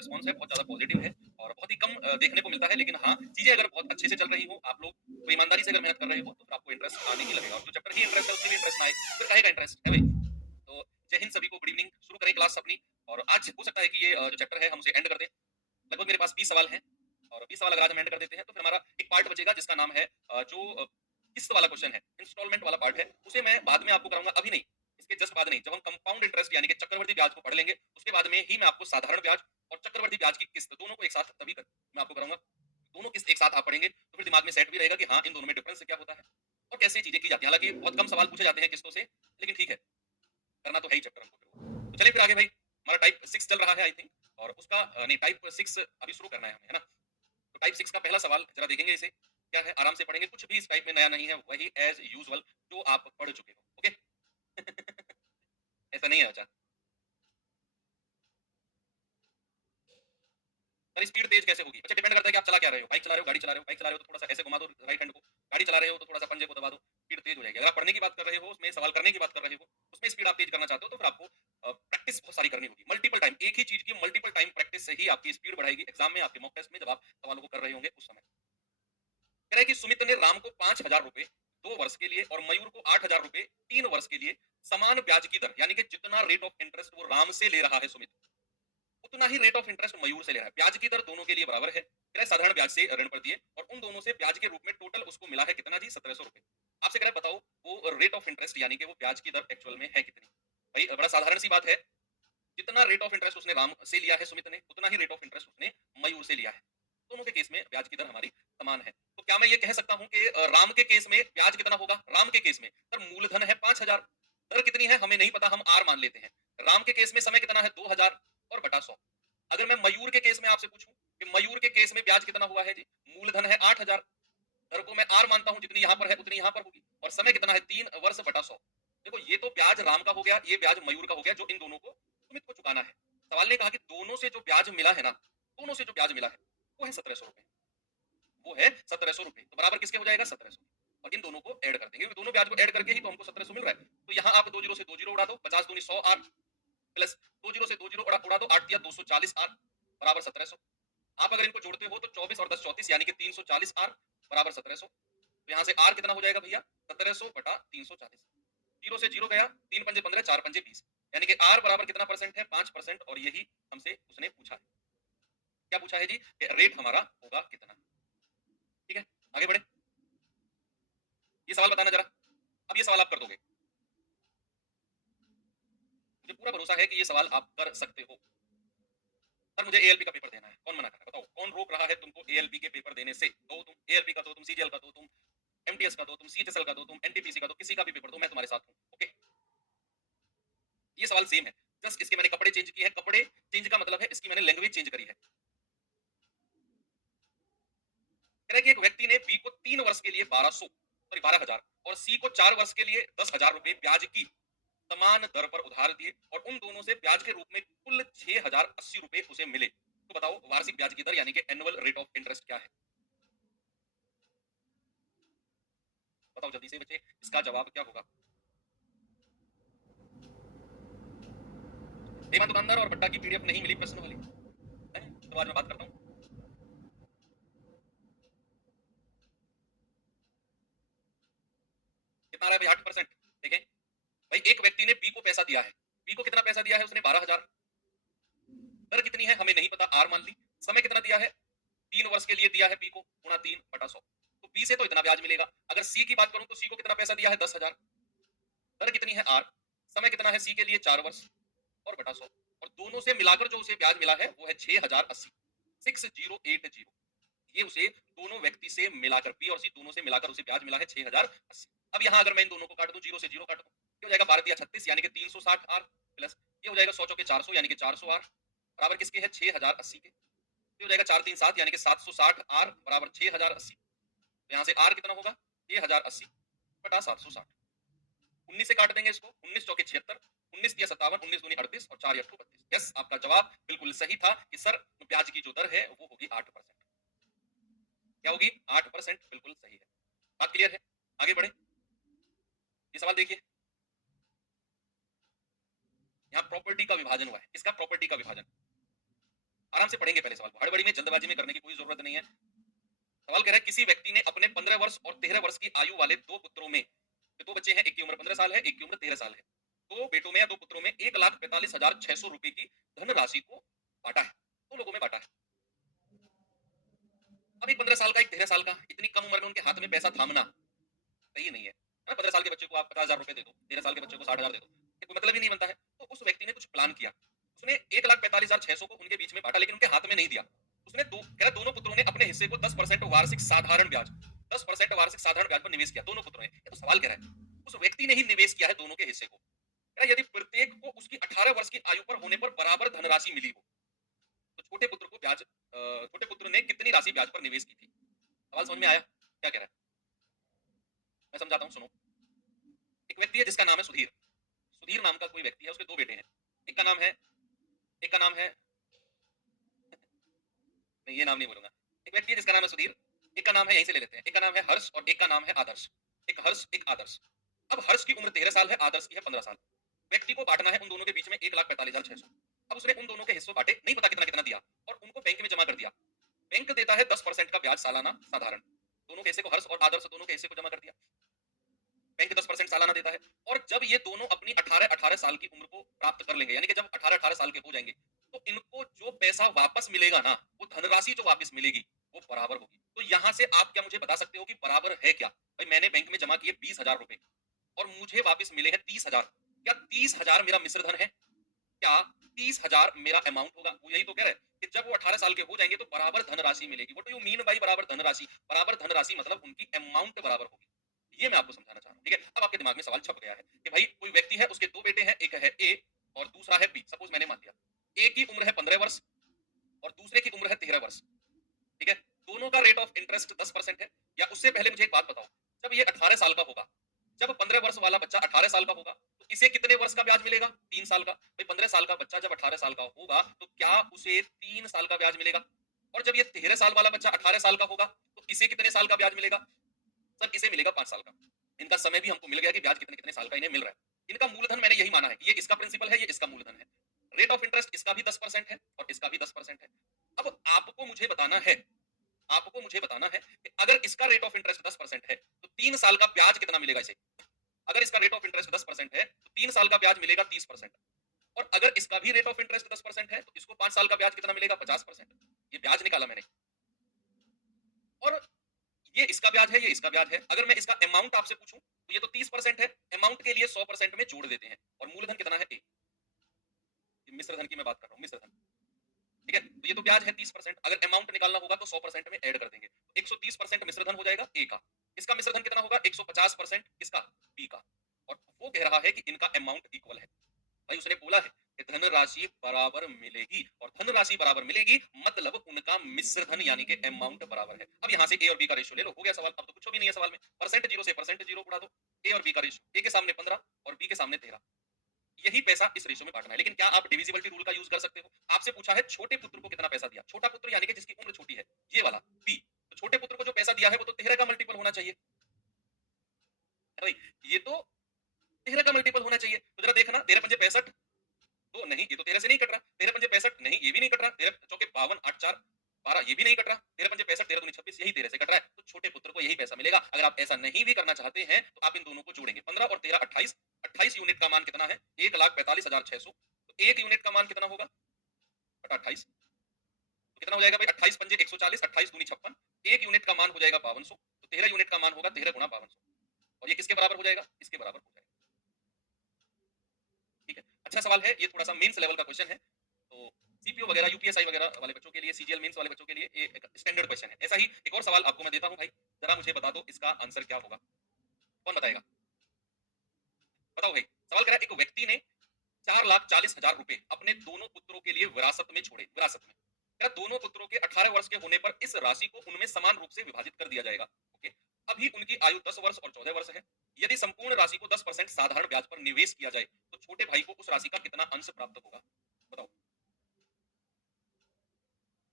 Response है बहुत ज़्यादा पॉजिटिव है और बहुत ही कम देखने को मिलता है। लेकिन हाँ, चीज़ें अगर बहुत अच्छे से चल रही हो, आप लोग तो ईमानदारी से अगर मेहनत कर रहे हो, तो फिर आपको इंटरेस्ट आने ही लगेगा और जो चैप्टर की इंटरेस्ट है, उसमें भी इंटरेस्ट ना आए, फिर काहे का इंटरेस्ट, है भई? तो जय हिंद सभी को, गुड इवनिंग। शुरू करें क्लास अपनी और आज हो सकता है कि ये जो चैप्टर है, हम उसे एंड कर दें। लगभग मेरे पास 20 सवाल हैं और 20 सवाल अगर आज हम एंड कर देते हैं, तो फिर हमारा एक पार्ट बचेगा जिसका नाम है किस्त वाला क्वेश्चन है, इंस्टॉलमेंट वाला पार्ट है। उसे मैं बाद में आपको कराऊँगा, अभी नहीं। इसके जस्ट बाद नहीं, जब हम कंपाउंड इंटरेस्ट यानी कि चक्रवृद्धि ब्याज को पढ़ लेंगे, उसके बाद में ही मैं आपको साधारण ब्याज और चक्रवृद्धि ब्याज की किस्त दोनों को एक साथ तभी कर मैं आपको कराऊँगा। दोनों किस्त एक साथ आप पढ़ेंगे, तो फिर दिमाग में सेट भी रहेगा कि हाँ, इन दोनों में डिफरेंस क्या होता है और कैसे चीज़ें की जाती हैं। हालाँकि बहुत कम सवाल पूछे जाते हैं किस्तों से, लेकिन ठीक है, करना तो है ही चैप्टर हमको फिर वो। तो चलिए फिर आगे भाई, हमारा टाइप 6 चल रहा है आई थिंक और उसका नहीं टाइप 6 अभी शुरू करना है हमें, है ना? तो टाइप 6 का पहला सवाल जरा देखेंगे इसे, क्या है? आराम से पढ़ेंगे, कुछ भी इस टाइप में नया नहीं है, वही एज़ यूजुअल जो आप पढ़ चुके हो, ओके? ऐसा नहीं है अच्छा। सर स्पीड तेज कैसे होगी? अच्छा डिपेंड करता है कि आप चला क्या रहे हो, बाइक चला रहे हो, गाड़ी चला रहे हो, बाइक चला रहे हो तो थोड़ा-सा ऐसे घुमा दो राइट हैंड को, गाड़ी चला रहे हो तो थोड़ा-सा पंजे को दबा दो, स्पीड तेज हो जाएगी। अगर आप पढ़ने की बात कर रहे हो, उसमें सवाल करने की बात कर रहे हो, उसमें स्पीड आप तेज करना चाहते हो तो फिर आपको प्रैक्टिस बहुत सारी करनी होगी। मल्टीपल टाइम एक ही चीज़ की मल्टीपल टाइम प्रैक्टिस से ही आपकी स्पीड बढ़ेगी एग्ज़ाम में, आपके मॉक टेस्ट में जब आप सवालों को कर रहे होंगे उस समय। कह रहा है कि सुमित ने राम को 5,000 रुपए 2 वर्ष के लिए और मयूर को 8,000 रुपए 3 वर्ष के लिए समान ब्याज की दर यानी कि जितना रेट ऑफ इंटरेस्ट वो राम से ले रहा है सुमित, उतना ही रेट ऑफ इंटरेस्ट मयूर से ले रहा है। ब्याज की दर दोनों के लिए बराबर है। कह रहा है साधारण ब्याज से ऋण पर दिए और उन दोनों से ब्याज के रूप में टोटल उसको मिला है कितना जी? 1700 रुपए। आपसे कह रहा है बताओ वो रेट ऑफ इंटरेस्ट यानी कि वो ब्याज की दर एक्चुअल में है कितनी? भाई बड़ा साधारण सी बात है, जितना रेट ऑफ इंटरेस्ट उसने राम से लिया है सुमित ने, उतना ही रेट ऑफ इंटरेस्ट उसने मयूर से लिया है। दोनों के केस में ब्याज की दर हमारी समान है। तो क्या मैं ये कह सकता हूँ कि राम के केस में ब्याज कितना होगा? राम के केस में सर मूलधन है 5,000, दर कितनी है हमें नहीं पता, हम आर मान लेते हैं। राम के केस में समय कितना है? 2,000 और बटा 100। अगर मैं मयूर के केस में आपसे पूछूं कि मयूर के केस में ब्याज कितना हुआ है जी? मूलधन है 8,000, दर को मैं आर मानता हूं, जितनी यहां पर है उतनी यहां पर होगी और समय कितना है? 3 वर्ष बटा 100। देखो ये तो ब्याज राम का हो गया, ये ब्याज मयूर का हो गया जो इन दोनों को सुमित को चुकाना है। सवाल ने कहा कि दोनों से जो ब्याज मिला है ना, दोनों से जो ब्याज मिला है वो है 1700 रुपए, वो है 1700 रुपए। तो बराबर किसके हो जाएगा? 1700। और इन दोनों को ऐड कर देंगे, दोनों ब्याज को ऐड करके ही तो हमको 1700 मिल रहा है। तो यहाँ आप 2 जीरो से 2 जीरो उड़ा दो, 50 दूनी 100 आर प्लस 2 जीरो से 2 जीरो उड़ा दो, 8 दिया 240 आर बराबर 1700। आप अगर इनको जोड़ते हो तो 24 और 10 34 यानी कि 340 आर बराबर 1700। तो यहाँ से आर कितना हो जाएगा भैया? 1700 बटा 340। जीरो से जीरो गया, 3 पंजे 15, 4 पंजे 20, यानी कि आर बराबर कितना परसेंट है? 5%। और यही हमसे उसने पूछा है। क्या पूछा है जी? कि रेट हमारा होगा कितना? ठीक है, आगे बढ़े। ये सवाल बताना जरा, अब ये सवाल आप कर दोगे, मुझे पूरा भरोसा है कि ये सवाल आप कर सकते हो। सर मुझे एएलपी का पेपर देना है, कौन मना कर रहा है? बताओ कौन रोक रहा है तुमको एएलपी के पेपर देने से? दो तुम, एएलपी का दो, तुम सीजीएल का दो, तुम एमटीएस का दो, तुम सीएचएसएल का दो, तुम एनटीपीसी का दो, किसी का भी पेपर दो, मैं तुम्हारे साथ हूँ। ओके, ये सवाल सेम है, जस्ट इसके मैंने कपड़े चेंज किए हैं। कपड़े चेंज का मतलब है इसकी मैंने लैंग्वेज चेंज करी है। कह रहा है कि एक व्यक्ति ने बी को 3 वर्ष के लिए 1200 सॉरी 12,000 और सी को 4 वर्ष के लिए 10,000 रुपए ब्याज की समान दर पर उधार दिए और उन दोनों से ब्याज के रूप में कुल 6,080 रुपए उसे मिले। तो बताओ वार्षिक ब्याज की दर यानी कि एनुअल रेट ऑफ इंटरेस्ट क्या है? बताओ जल्दी से बच्चे, इसका जवाब क्या होगा? हेमंत दुकानदार और बट्टा की पीडीएफ नहीं मिली प्रश्न वाली है, तो आज मैं बात करता हूँ। कितना आ रहा है भाई? 8%। देखें भाई, एक व्यक्ति ने बी को पैसा दिया है, बी को कितना पैसा दिया है? उसने 12,000। दर कितनी है हमें नहीं पता, आर मान ली। समय कितना दिया है? 3 वर्ष के लिए दिया है बी को, गुणा 3/100। तो बी से तो इतना ब्याज मिलेगा। अगर सी की बात करूं तो सी को कितना पैसा दिया है? 10,000। दर कितनी है? आर। समय कितना है सी के लिए? 4 वर्ष और बटा 100। और दोनों से मिलाकर जो उसे ब्याज मिला है वो है 6,080, 6080। ये उसे दोनों व्यक्ति से मिलाकर, बी और सी दोनों से मिलाकर उसे ब्याज मिला है 6,080। अब यहाँ अगर मैं इन दोनों को काट दूं, जीरो से जीरो काट दूं, ये हो जाएगा 12 या 36 यानी कि 360 आर प्लस ये हो जाएगा 100 चौके 400 यानी कि 400 आर बराबर किसके है? 6,080 के। ये हो जाएगा 4 3 7 यानी कि 760 आर बराबर 6,080। तो यहाँ से आर कितना होगा? 6,080 बटा 760। 19 से काट देंगे इसको, 19 चौके 76, 19 दिया 57, 19 दूनी 38 और 4 अट्ठू 32। यस, आपका जवाब बिल्कुल सही था कि सर ब्याज की जो दर है वो होगी 8%। क्या होगी? 8%। बिल्कुल सही है। बात क्लियर है? आगे बढ़े। ये सवाल देखिए, यहाँ प्रॉपर्टी का विभाजन हुआ है। किसका? प्रॉपर्टी का विभाजन। आराम से पढ़ेंगे पहले सवाल को, हड़बड़ी में जल्दबाजी में करने की कोई जरूरत नहीं है। सवाल कह रहा है किसी व्यक्ति ने अपने 15 वर्ष और 13 वर्ष की आयु वाले दो पुत्रों में, दो बच्चे हैं, एक की उम्र 15 साल है, एक की उम्र 13 साल है, दो बेटों में या दो पुत्रों में 1,45,600 रुपए की धनराशि को बांटा है, दो लोगों में बांटा है। अब एक 15 साल का, एक 13 साल का, इतनी कम उम्र में उनके हाथ में पैसा थामना सही नहीं है। 15 साल के बच्चे को आप 50,000 रुपए दे दो, 13 साल के बच्चे को 60,000 दे दो, ये कोई मतलब ही नहीं बनता है। तो उस व्यक्ति ने कुछ प्लान किया, उसने 1,45,600 को उनके बीच में बांटा, लेकिन उनके हाथ में नहीं दिया। उसने कह रहा दोनों पुत्रों ने अपने हिस्से को 10% वार्षिक साधारण ब्याज, 10% वार्षिक साधारण ब्याज पर निवेश किया, दोनों पुत्रों ने। ये तो सवाल कह रहा है उस व्यक्ति ने ही निवेश किया है दोनों के हिस्से को। कह रहा यदि प्रत्येक को उसकी 18 वर्ष की आयु पर होने पर बराबर धनराशि मिली हो, तो छोटे पुत्र को ब्याज, छोटे पुत्र ने कितनी राशि ब्याज पर निवेश की थी। सवाल समझ में आया क्या कह रहा है? मैं समझाता हूँ, सुनो। एक व्यक्ति है जिसका नाम है सुधीर। सुधीर नाम का कोई व्यक्ति है, उसके दो बेटे हैं। एक का नाम है, एक का नाम है, नहीं ये नाम नहीं बोलूंगा। एक व्यक्ति है जिसका नाम है सुधीर, एक का नाम है, यहीं से ले लेते हैं, एक का नाम है हर्ष और एक का नाम है आदर्श। एक हर्ष एक आदर्श। अब हर्ष की उम्र 13 साल है, आदर्श की है 15 साल। व्यक्ति को बांटना है उन दोनों के बीच में 1,45,600। अब उसने उन दोनों के हिस्सों बांटे, नहीं पता कितना कितना दिया, और उनको बैंक में जमा कर दिया। बैंक देता है 10% का ब्याज सालाना साधारण। दोनों के हिस्से को, हर्ष और आदर्श दोनों के हिस्से को जमा कर दिया, बैंक 10% सालाना देता है। और जब ये दोनों अपनी 18-18 साल की उम्र को प्राप्त कर लेंगे, यानी कि जब 18-18 साल के हो जाएंगे, तो इनको जो पैसा वापस मिलेगा ना, वो धनराशि जो वापस मिलेगी वो बराबर होगी। तो यहाँ से आप क्या मुझे बता सकते हो कि बराबर है क्या? भाई मैंने बैंक में जमा किए 20,000 रुपए और मुझे वापस मिले हैं 30,000। क्या 30,000 मेरा मिश्र धन है? क्या 30,000 मेरा अमाउंट होगा? वो यही तो कह रहे हैं कि जब वो 18 साल के हो जाएंगे तो बराबर धनराशि मिलेगी। What do you mean by बराबर धनराशि? बराबर धनराशि मतलब उनकी अमाउंट बराबर होगी। ये मैं आपको समझाना चाह रहा हूँ, ठीक है? अब आपके दिमाग में सवाल छप गया है कि भाई कोई व्यक्ति है, उसके दो बेटे हैं, एक है ए और दूसरा है बी। सपोज मैंने मान लिया ए की उम्र है 15 वर्ष और दूसरे की उम्र है 13 वर्ष, ठीक है? दोनों का रेट ऑफ इंटरेस्ट 10% है। या उससे पहले मुझे एक बात बताओ, जब ये 18 साल का होगा, जब 15 वर्ष वाला बच्चा 18 साल का होगा, तो इसे कितने वर्ष का ब्याज मिलेगा? 3 साल का। भाई 15 साल का बच्चा जब 18 साल का होगा तो क्या उसे 3 साल का ब्याज मिलेगा? और जब ये 13 साल वाला बच्चा 18 साल का होगा तो इसे कितने साल का ब्याज मिलेगा? सर इसे मिलेगा 5 साल का। इनका समय भी हमको मिल गया कि ब्याज कितने कितने साल का इन्हें मिल रहा है। इनका मूलधन मैंने यही माना है कि ये इसका प्रिंसिपल है, ये इसका मूलधन है। रेट ऑफ इंटरेस्ट इसका भी 10% है और इसका भी 10% है। अब आपको मुझे बताना है, आपको मुझे बताना है कि अगर इसका रेट ऑफ इंटरेस्ट 10% है तो 3 साल का ब्याज कितना मिलेगा इसे? अगर इसका रेट ऑफ इंटरेस्ट 10% है तो 3 साल का ब्याज मिलेगा 30%। और अगर इसका भी रेट ऑफ इंटरेस्ट 10% है तो इसको 5 साल का ब्याज कितना मिलेगा? 50%। ये ब्याज निकाला मैंने। और ये इसका ब्याज है, ये इसका ब्याज है। अगर मैं इसका अमाउंट आपसे पूछूं तो ये तो 30% है। अमाउंट के लिए 100% में जोड़ देते हैं। और मूलधन कितना है? ए। मिश्र धन की मैं बात कर रहा हूँ, मिश्र धन, ठीक है? तो ये तो ब्याज है 30%। अगर अमाउंट निकालना होगा तो 100% में ऐड कर देंगे, 130% मिश्र धन हो जाएगा ए का। इसका मिश्र धन कितना होगा? 150% किसका? बी का। और वो कह रहा है कि इनका अमाउंट इक्वल है। भाई उसने बोला है कि धनराशि बराबर मिलेगी, और धनराशि बराबर मिलेगी मतलब उनका मिश्र धन यानी कि अमाउंट बराबर है। अब यहाँ से ए और बी का रेशियो ले लो, हो गया सवाल। अब तो कुछ भी नहीं है सवाल में, परसेंट जीरो से परसेंट जीरो उड़ा दो। ए और बी का रेशियो, ए के सामने 15 और बी के सामने 13। यही पैसा इस रेशियो में बांटना है। लेकिन क्या आप डिविजिबिलिटी रूल का यूज कर सकते हो? आपसे पूछा है छोटे पुत्र को कितना पैसा दिया। छोटा पुत्र यानी कि जिसकी उम्र छोटी है, ये वाला बी। तो छोटे पुत्र को जो पैसा दिया है वो तो 13 का मल्टीपल होना चाहिए, है भाई? ये तो 13 का मल्टीपल होना चाहिए। तो जरा देखना, 13 पंजे 65, तो नहीं ये तो 13 से नहीं कट रहा। 13 पंजे 65 नहीं, ये भी नहीं कट रहा। 13 चौके 52, 8 4 12, ये भी नहीं कट रहा। 13 पंजे 65, 13 दूनी 26, यही 13 से कट रहा है। तो छोटे पुत्र को यही पैसा मिलेगा। अगर आप ऐसा नहीं भी करना चाहते हैं तो आप इन दोनों को जोड़ेंगे, 15 और 13 28। 28 यूनिट का मान कितना है? 1,45,600। तो एक यूनिट का मान कितना होगा बटा 28? तो कितना हो जाएगा भाई? 28 पंजे 140, 28 दूनी 56, एक यूनिट का मान हो जाएगा 5200। तो 13 यूनिट का मान होगा 13 गुणा 5200। और ये किसके बराबर हो जाएगा? इसके बराबर हो जाएगा, ठीक है? अच्छा सवाल है ये, थोड़ा सा मेंस लेवल का क्वेश्चन है। तो सीपीओ वगैरह, यूपीएसआई वगैरह वाले बच्चों के लिए, सीजीएल मेंस वाले बच्चों के लिए एक स्टैंडर्ड क्वेश्चन है। ऐसा ही एक और सवाल आपको मैं देता हूं भाई, जरा मुझे बता दो इसका आंसर क्या होगा। कौन बताएगा? बताओ भाई। सवाल कह रहा है एक व्यक्ति ने 4,40,000 रुपए अपने दोनों पुत्रों के लिए विरासत में छोड़े। विरासत में कह रहा दोनों पुत्रों के 18 वर्ष के होने पर इस राशि को उनमें समान रूप से विभाजित कर दिया जाएगा। ओके, अभी उनकी आयु 10 वर्ष और 14 वर्ष है। यदि संपूर्ण राशि को 10% साधारण ब्याज पर निवेश किया जाए तो छोटे भाई को उस राशि का कितना अंश प्राप्त होगा? बताओ।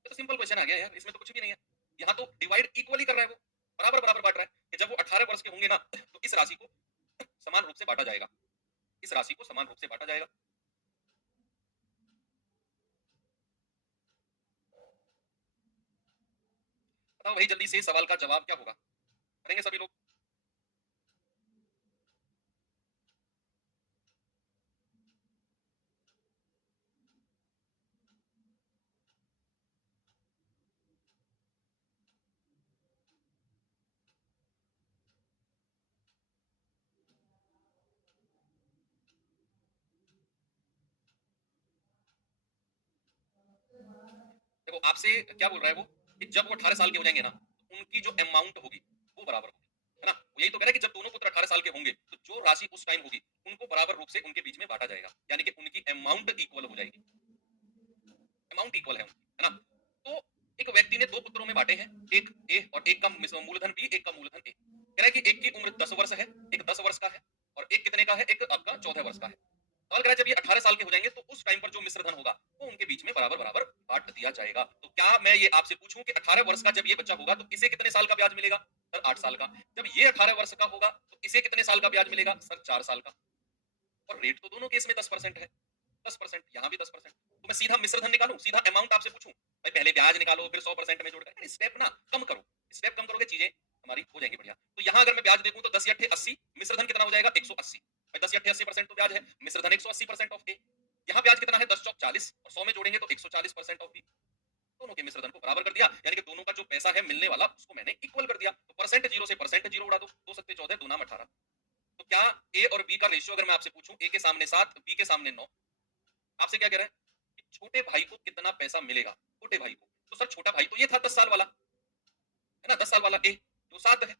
ये तो सिंपल क्वेश्चन आ गया यार, इसमें तो कुछ भी नहीं है। यहाँ तो डिवाइड इक्वली कर रहा है वो, बराबर बराबर बांट रहा है कि जब वो 18 वर्ष के होंगे ना तो इस राशि को समान रूप से बांटा जाएगा, इस राशि को समान रूप से बांटा जाएगा। बताओ भाई जल्दी से सवाल का जवाब क्या होगा? पढ़ेंगे सभी लोग? देखो आपसे क्या बोल रहा है वो कि जब वो 18 साल के हो जाएंगे ना तो उनकी जो अमाउंट होगी वो बराबर होगी, है ना? वो यही तो कह रहा है कि जब दोनों पुत्र 18 साल के होंगे तो जो राशि उस टाइम होगी उनको बराबर रूप से उनके बीच में बांटा जाएगा, यानी कि उनकी अमाउंट इक्वल हो जाएगी। अमाउंट इक्वल है उनकी, है ना? तो एक व्यक्ति ने दो पुत्रों में बांटे हैं, एक ए और एक का मूलधन बी, एक का मूलधन ए। कह रहा है कि एक की उम्र 10 वर्ष है, एक 10 वर्ष का है और एक कितने का है, एक आपका 14 वर्ष का है। सवाल कह रहा है जब ये 18 साल के हो जाएंगे तो उस टाइम पर जो मिश्र धन होगा वो उनके बीच में बराबर बराबर बांट दिया जाएगा। तो क्या मैं ये आपसे पूछूं कि 18 वर्ष का जब ये बच्चा होगा तो इसे कितने साल का ब्याज मिलेगा? सर 8 साल का। जब ये 18 वर्ष का होगा तो इसे कितने साल का ब्याज मिलेगा? सर 4 साल का। और रेट तो दोनों केस में 10% है, 10%, यहाँ भी 10%। तो मैं सीधा मिश्र धन निकालूं, सीधा अमाउंट आपसे पूछूं? भाई पहले ब्याज निकालो फिर 100% में जोड़ कर, स्टेप ना कम करो, स्टेप कम करोगे चीजें हमारी हो जाएंगी बढ़िया। तो यहाँ अगर मैं ब्याज देखूं तो 10 या 80, मिश्र धन कितना हो जाएगा? 180। 10 या 80% तो ब्याज है, मिश्र धन 180% ऑफ ए। यहाँ ब्याज कितना है? 10 चौक 40 और 100 में जोड़ेंगे तो 140% ऑफ बी। दोनों के मिश्र धन को बराबर कर दिया, यानी कि दोनों का जो पैसा है मिलने वाला उसको मैंने इक्वल कर दिया। तो परसेंट जीरो से परसेंट जीरो उड़ा दो, 2 सत्ते 14, 2 नाम 18। तो क्या ए और बी का रेशियो अगर मैं आपसे पूछूं, ए के सामने 7, बी के सामने 9, आपसे क्या कह रहा है कि छोटे भाई को कितना पैसा मिलेगा? छोटे भाई को तो सर छोटा भाई तो ये था 10 साल वाला, है ना? 10 साल वाला ए जो 7 है,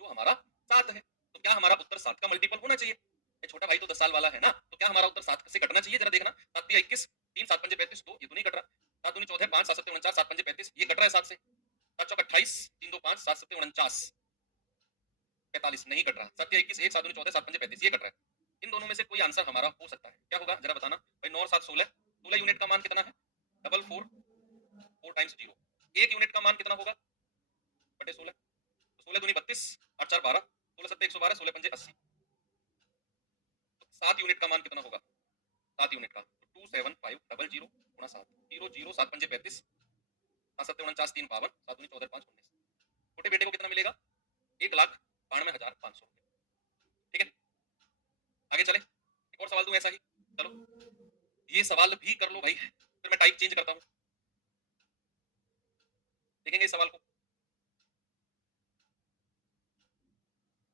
जो हमारा 7 है। तो क्या हमारा उत्तर 7 का मल्टीपल होना चाहिए? ये छोटा भाई तो 10 साल वाला है ना, तो क्या हमारा उत्तर 7 से कटना चाहिए? जरा देखना, 7 या 21, 3 7 5 35, 2 ये तो नहीं कट रहा। 7 दूनी 14, 5 7 7 49, 7 5 35, ये कट रहा है 7 से। 7 चौक 28, 3 2 5, 7 7 49, 45 नहीं कट रहा। 7 या 21, 1 7 दूनी 14, 7 5 35, ये कट रहा है। इन दोनों में से कोई आंसर हमारा हो सकता है, क्या होगा जरा बताना भाई? 9 और 7 16, 16 यूनिट का मान कितना है? Double 4, 4 times 0। 1 यूनिट का मान कितना होगा बटे 16? तो 16 दूनी 32, 8 4 12, 16 7 112, 16 पंजे 80। 7 यूनिट का मान कितना होगा? 7 यूनिट का 27500 गुणा 7, 0 0 7 पंजे 35, 7 7 49, 3 52, 7 दूनी 14 5 19। छोटे बेटे को कितना मिलेगा? 1,92,500 रुपए। ठीक है, आगे चले, एक और सवाल दूं ऐसा ही। चलो ये सवाल भी कर लो भाई, फिर मैं टाइप चेंज करता हूँ, देखेंगे इस सवाल को।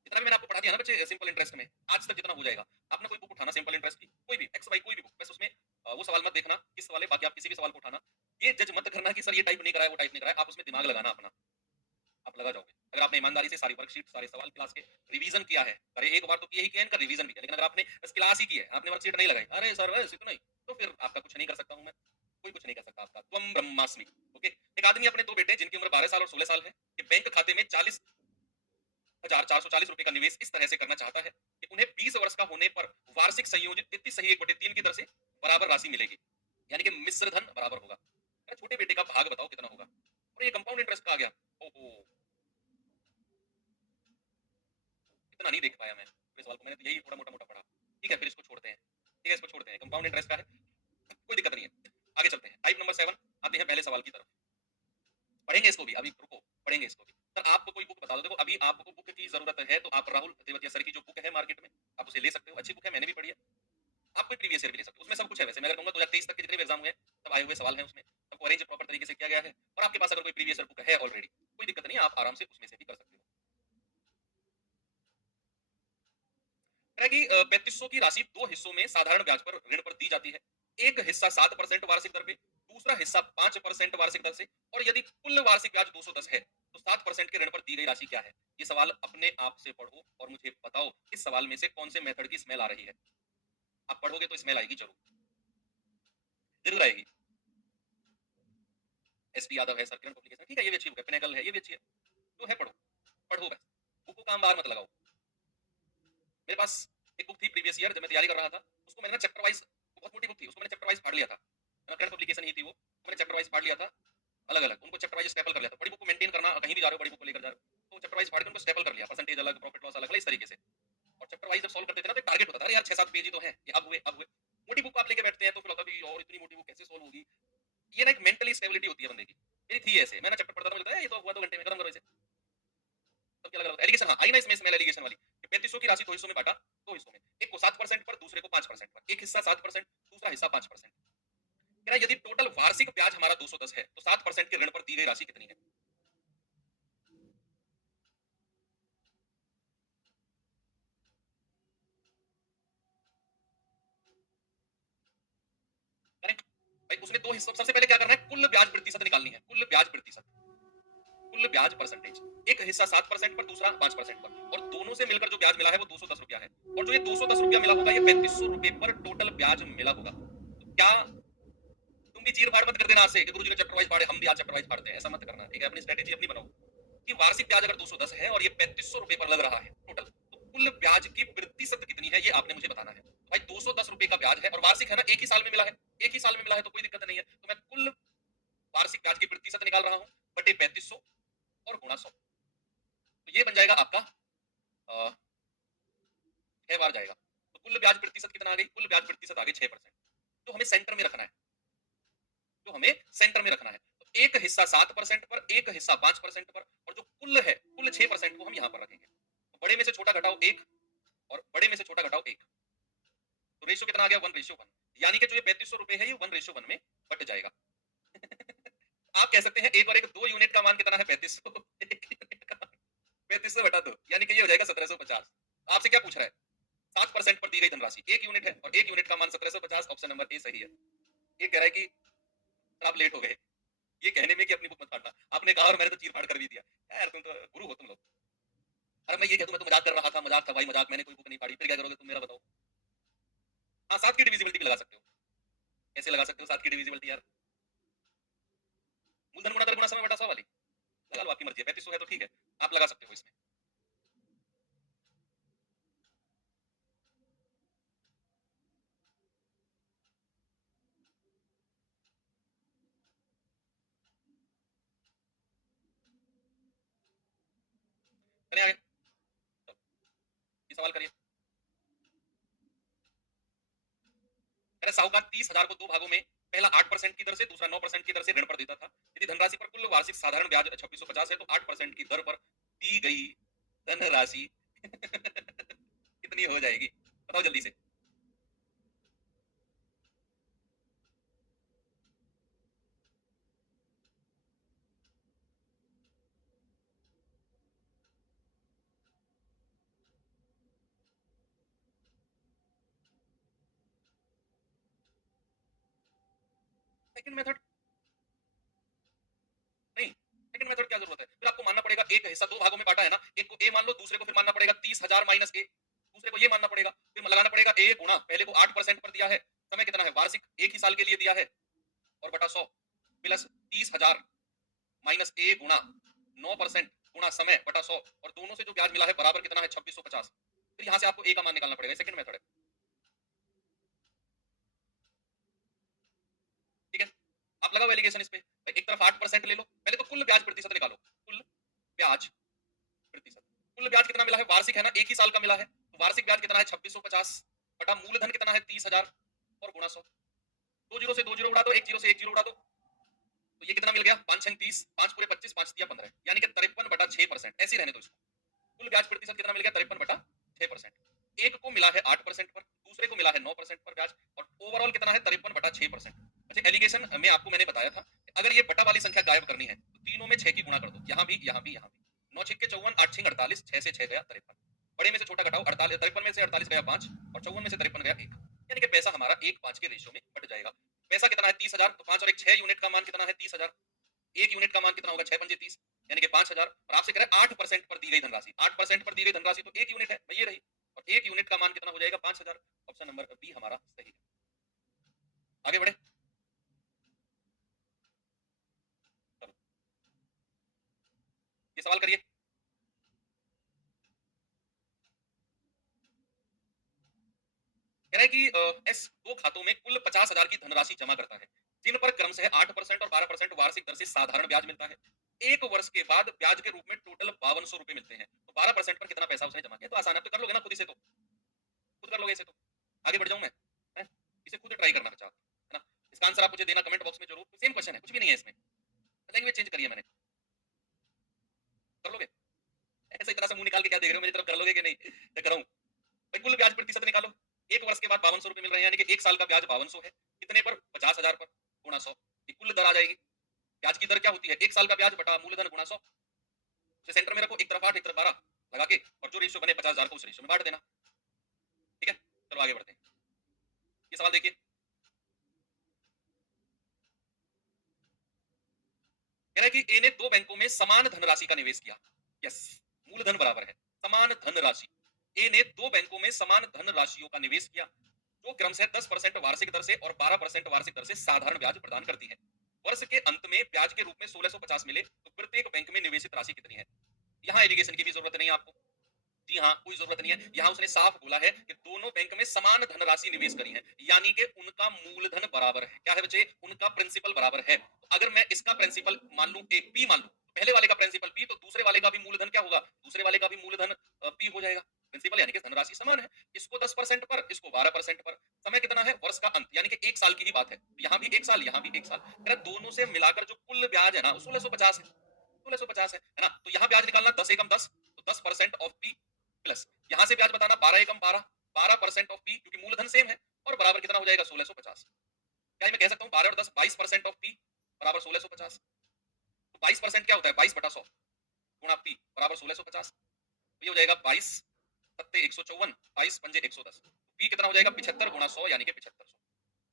जितना भी मैंने आपको पढ़ा दिया ना बच्चे सिंपल इंटरेस्ट में, आज तक जितना हो जाएगा, आपने कोई बुक उठाना सिंपल इंटरेस्ट की, कोई भी एक्स वाई कोई भी बुक, बस उसमें वो सवाल मत देखना किस सवाल है, बाकी आप किसी भी सवाल को उठाना। ये जज मत करना कि सर ये टाइप नहीं कराया वो टाइप नहीं कराया, आप उसमें दिमाग लगाना अपना, आप लगा जाओगे। अगर आपने ईमानदारी से सारी वर्कशीट सारे सवाल क्लास के रिवीजन किया है, अरे एक बार तो किया ही किया, इनका रिवीजन भी किया, लेकिन अगर आपने बस क्लास ही की है, आपने वर्कशीट नहीं लगाई, अरे सर बस इतना ही, तो फिर आपका कुछ नहीं कर सकता हूं मैं, कोई कुछ नहीं कर सकता आपका, त्वम ब्रह्मास्मि। ओके, एक आदमी अपने दो बेटे जिनकी उम्र 12 साल और 16 साल है कि बैंक खाते में 40,440 रुपए का निवेश इस तरह से करना चाहता है कि उन्हें 20 वर्ष का होने पर वार्षिक संयोजित 33 की दर से बराबर राशि मिलेगी, यानी कि मिश्र धन बराबर होगा। छोटे बेटे का भाग बताओ कितना होगा? और ये कंपाउंड इंटरेस्ट का आ गया। ओहो, इतना नहीं देख पाया मैं इस सवाल को, मैंने तो यही थोड़ा मोटा मोटा पढ़ा। ठीक है फिर इसको छोड़ते हैं, ठीक है इसको छोड़ते हैं, कंपाउंड इंटरेस्ट का है, कोई दिक्कत नहीं है। आगे चलते हैं, टाइप नंबर 7 आते हैं पहले सवाल की तरफ। पढ़ेंगे इसको भी, अभी रुको, पढ़ेंगे इसको भी। सर आपको कोई बुक बता दो, देखो अभी आपको बुक की जरूरत है तो आप राहुल तेवतिया सर की जो बुक है मार्केट में, आप उसे ले सकते हो, अच्छी बुक है, मैंने भी पढ़ी है। आप कोई प्रीवियस ईयर भी ले सकते हो, उसमें सब कुछ है। वैसे मैं अगर कहूंगा 2023 तक के जितने भी एग्जाम हुए सब आए हुए सवाल हैं उसमें, सबको अरेंज प्रॉपर तरीके से किया गया है, और आपके पास अगर कोई प्रीवियस ईयर बुक है ऑलरेडी, कोई दिक्कत नहीं है, आप आराम से उसमें से भी कर सकते हो। कि 3500 की राशि दो हिस्सों में साधारण ब्याज पर ऋण पर दी जाती है। एक हिस्सा 7% वार्षिक दर पे, दूसरा हिस्सा 5% वार्षिक दर से, और यदि कुल वार्षिक ब्याज 210 है तो 7% के ऋण पर दी गई राशि क्या है? ये सवाल अपने आप से पढ़ो और मुझे बताओ इस सवाल में से कौन से मेथड की स्मेल आ रही है। आप पढ़ोगे तो स्मेल आएगी, जरूर जरूर आएगी। एसपी यादव है सर, किरण पब्लिकेशन, ठीक है ये भी अच्छी बुक है, पिनेकल है, ये भी अच्छी है, जो है पढ़ो, पढ़ो बस, बुक को काम बाहर मत लगाओ। मेरे पास एक बुक थी प्रीवियस ईयर, जब मैं तैयारी कर रहा था, उसको मैंने ना चैप्टर वाइज, बहुत मोटी बुक थी, उसको मैंने चैप्टर वाइज फाड़ लिया था, करंट पब्लिकेशन ही थी वो, तो मैंने चैप्टर वाइज फाड़ लिया था, अलग अलग उनको चैप्टर वाइज स्टेपल कर लिया था। बड़ी बुक को मेंटेन करना, कहीं भी जा रहे हो बड़ी बुक को लेकर जा रहे हो तो चैप्टर वाइज फाड़ के उनको स्टेपल कर लिया, परसेंटेज अलग, प्रॉफिट लॉस अलग, इस तरीके से। और चैप्टर वाइज जब सॉल्व करते थे ना तो टारगेट होता था, अरे यार 6-7 पेज ही तो है, ये अब हुए अब हुए। मोटी बुक आप लेके बैठते हैं तो फिर होता है और इतनी मोटी बुक कैसे सॉल्व होगी, ये ना एक मेंटली स्टेबिलिटी होती है बंदे की। मेरी थी ऐसे, मैं ना चैप्टर पढ़ता था, मुझे लगता है ये तो हुआ 2 घंटे में, खत्म करो इसे। तब क्या लग रहा था एलिगेशन, हाँ आई ना इसमें स्मेल एलिगेशन वाली कि 3500 की राशि दो हिस्सों में बांटा, दो हिस्सों में, एक को 7% पर, दूसरे को 5% पर, एक हिस्सा 7%, दूसरा हिस्सा 5%। कह रहा है, यदि टोटल वार्षिक ब्याज हमारा 210 है तो 7% के ऋण पर दी गई राशि कितनी है? करें भाई, उसने दो हिस्सों, सबसे पहले क्या करना है, कुल ब्याज प्रतिशत निकालनी है, कुल ब्याज प्रतिशत, कुल ब्याज परसेंटेज। एक हिस्सा 7% पर, दूसरा 5% पर, और दोनों से मिलकर जो ब्याज मिला है वो 210 रुपया है, और जो ये 210 रुपया मिला होगा ये 3500 रुपए पर टोटल ब्याज मिला होगा। तो क्या तुम भी चीर फाड़ मत कर देना आज से कि गुरुजी ने चैप्टर वाइज पढ़े, हम भी आज चैप्टर वाइज पढ़ते हैं, ऐसा मत करना, ठीक है? अपनी स्ट्रेटेजी अपनी बनाओ कि वार्षिक ब्याज अगर 210 है और ये 3500 रुपए पर लग रहा है टोटल, तो कुल ब्याज की प्रतिशत कितनी है ये आपने मुझे बताना है। तो भाई 210 रुपए का ब्याज है और वार्षिक है ना, एक ही साल में मिला है, एक ही साल में मिला है तो कोई दिक्कत नहीं है। तो मैं कुल वार्षिक ब्याज की प्रतिशत निकाल रहा हूँ बटे 3500 और गुणा 100, तो ये बन जाएगा आपका 6 बार जाएगा। तो कुल ब्याज प्रतिशत कितना आ गई? कुल ब्याज प्रतिशत आ गई 6%। तो हमें सेंटर में रखना है, जो हमें सेंटर में रखना है, तो एक हिस्सा 7% पर, एक हिस्सा 5% पर, और जो कुल है कुल 6% को हम यहाँ पर रखेंगे। तो बड़े में से छोटा घटाओ एक, और बड़े में से छोटा घटाओ एक, तो रेशियो कितना आ गया? 1:1, यानी कि जो ये 3500 रुपए है ये 1:1 में बट जाएगा। आप कह सकते हैं एक और एक, 2 यूनिट का मान कितना है? 3500। एक यूनिट का 3500 बटा 2 यानी कि ये हो जाएगा 1750। आपसे क्या पूछ रहा है? 7% पर दी गई धनराशि 1 यूनिट है और 1 यूनिट का मान 1750, ऑप्शन नंबर ए सही है। ये कह रहा है कि आप लेट हो गए, ये कहने में कि अपनी बुक मत फाड़ना, आपने कहा और मैंने तो चीर फाड़ कर भी दिया। यार तुम तो गुरु हो तुम लोग। अरे मैं ये कह दूं मैं तो मजाक कर रहा था, मजाक था भाई, मजाक, मैंने कोई बुक नहीं फाड़ी, फिर क्या करोगे तुम मेरा बताओ? हाँ, 7 की डिविजिबिलिटी भी लगा सकते हो। कैसे लगा सकते हो 7 की डिविजिबिलिटी यार? मूलधन गुणा दर गुणा समय बटा 100 वाली लगा लो, आपकी मर्जी है, 3500 है तो ठीक है, आप लगा सकते हो इसमें। चले आगे, ये सवाल करिए। अरे साहूकार 30,000 को दो भागों में, पहला 8% की दर से, दूसरा 9% की दर से ऋण पर देता था। यदि धनराशि पर कुल वार्षिक साधारण ब्याज 2650 है तो 8% की दर पर दी गई धनराशि कितनी हो जाएगी? बताओ जल्दी से। सेकंड मेथड नहीं, सेकंड मेथड क्या जरूरत है? फिर आपको मानना पड़ेगा एक हिस्सा दो भागों में बांटा है ना, एक को ए मान लो, दूसरे को फिर मानना पड़ेगा 30,000 माइनस ए, दूसरे को ये मानना पड़ेगा, फिर लगाना पड़ेगा ए गुणा, पहले को 8% पर दिया है, समय कितना है? वार्षिक, एक ही साल के लिए दिया है, और बटा 100 प्लस 30,000 माइनस ए गुणा 9% गुणा समय बटा 100, और दोनों से जो ब्याज मिला है बराबर कितना है? 2650। फिर यहाँ से आपको ए का मान निकालना पड़ेगा, सेकंड मेथड है, ठीक है? आप लगाओ एलिगेशन इस पे, एक तरफ 8% ले लो, पहले तो कुल ब्याज प्रतिशत निकालो, कुल ब्याज प्रतिशत, कुल ब्याज कितना मिला है? वार्षिक है ना, एक ही साल का मिला है, तो वार्षिक ब्याज कितना है? 2650 बटा मूलधन कितना है? 30,000 और गुणा 100। दो जीरो से दो जीरो उड़ा दो, एक जीरो से एक जीरो उड़ा दो, तो ये कितना मिल गया? 5 छंग 30, 5 पूरे 25, 5 दिया 15, यानी कि 53/6%। ऐसे रहने दो इसको। कुल ब्याज प्रतिशत कितना मिल गया? 53/6%। एक को मिला है 8% पर, दूसरे को मिला है 9% पर ब्याज, और ओवरऑल कितना है? 53/6%। अच्छा, एलिगेशन में आपको मैंने बताया था, अगर ये बटा वाली संख्या गायब करनी है तो तीनों में 6 की गुणा कर दो, यहाँ भी, यहाँ भी, यहाँ भी। 9 छिक्के 54, 8 छिंग 48, 6 से 6 गया 53। बड़े में से छोटा घटाओ, 48, 53 में से 48 गया 5, और 54 में से 53 गया 1, यानी कि पैसा हमारा 1:5 के रेशियो में बट जाएगा। पैसा कितना है? 30,000, तो 5 और एक 6 यूनिट का मान कितना है? 30,000। एक यूनिट का मान कितना होगा? 6 पंजे 30, यानी कि 5,000। और आपसे कह रहे हैं 8% पर दी गई धनराशि, 8% पर दी गई धनराशि तो एक यूनिट है, ये रही, और एक यूनिट का मान कितना हो जाएगा? 5,000। ऑप्शन नंबर बी हमारा सही है। आगे बढ़े, चलो ये सवाल करिए। कह रहा है कि एस दो खातों में कुल 50,000 की धनराशि जमा करता है, जिन पर क्रमशः 8% और 12% वार्षिक दर से साधारण ब्याज मिलता है। एक वर्ष के बाद ब्याज के रूप में टोटल 5200 रुपए मिलते हैं, तो 12% पर कितना पैसा उसने जमा किया? तो आसान है, तो कर लोगे ना खुद, इसे तो खुद कर लोगे इसे तो। आगे बढ़ जाऊं मैं, है? इसे खुद ट्राई करना बच्चा, है ना? इसका आंसर आप मुझे देना कमेंट बॉक्स में जरूर। सेम क्वेश्चन है, कुछ भी नहीं है इसमें, लैंग्वेज चेंज करी है मैंने। कर लोगे? ऐसे इतना सा मुंह निकाल के क्या देख रहे हो मेरी तरफ, कर लोगे कि नहीं? मैं कराऊं भाई? कुल ब्याज प्रतिशत निकालो। एक वर्ष के बाद 5200 रुपए मिल रहे हैं, यानी कि एक साल का ब्याज 5200 है। कितने पर? 50,000 पर, गुणा 100। ये कुल दर आ जाएगी। ब्याज की दर क्या होती है? एक साल का ब्याज बटा मूलधन गुणा 100। सेंटर में रखो, एक तरफ 8 एक तरफ 12 लगा के, और जो रेशियो बने 50,000 को उस रेशियो में बांट देना। ठीक है, चलो आगे बढ़ते हैं। ये सवाल देखिए, कह रहा है कि ए ने दो बैंकों में समान धनराशि का निवेश किया। यस, मूलधन बराबर है समान धनराशि। ए ने दो बैंकों में समान धनराशियों का निवेश किया जो क्रमशः 10% वार्षिक दर से और 12% वार्षिक दर से साधारण ब्याज प्रदान करती है। वर्ष के अंत में ब्याज के रूप में 1650 मिले तो प्रत्येक बैंक में निवेशित राशि कितनी है? यहाँ एलिगेशन की भी जरूरत नहीं है आपको। जी हाँ, कोई जरूरत नहीं है। यहाँ उसने साफ बोला है कि दोनों बैंक में समान धनराशि निवेश करी है, यानी कि उनका मूलधन बराबर है। क्या है बच्चे? उनका प्रिंसिपल बराबर है। तो अगर मैं इसका प्रिंसिपल मान लूं ए, पी मान लूं, पहले वाले का प्रिंसिपल पी, तो दूसरे वाले का भी मूलधन क्या होगा? दूसरे वाले का भी मूलधन पी हो जाएगा। प्रिंसिपल यानी कि धनराशि समान है। इसको 10% पर, इसको 12% पर। समय कितना है? वर्ष का अंत, यानी कि एक साल की ही बात है। यहाँ भी एक साल, यहाँ भी एक साल। दोनों से मिलाकर जो कुल ब्याज है ना, 1650 है। 1650 है ना? तो यहाँ ब्याज निकालना 10 एकम 10, तो 10% ऑफ पी प्लस यहाँ से ब्याज बताना 12 एकम 12, 12% ऑफ पी, क्योंकि मूलधन सेम है, और बराबर कितना हो जाएगा? 1650। क्या मैं कह सकता हूँ 12 और 10 22% ऑफ पी बराबर 1650? तो 22% क्या होता है? 22 बटा 100 गुणा पी बराबर 1650। तो ये हो जाएगा 22 सत्ते 154, 22 पंजे 110। पी कितना हो जाएगा? 75 गुणा 100 यानी कि 7500।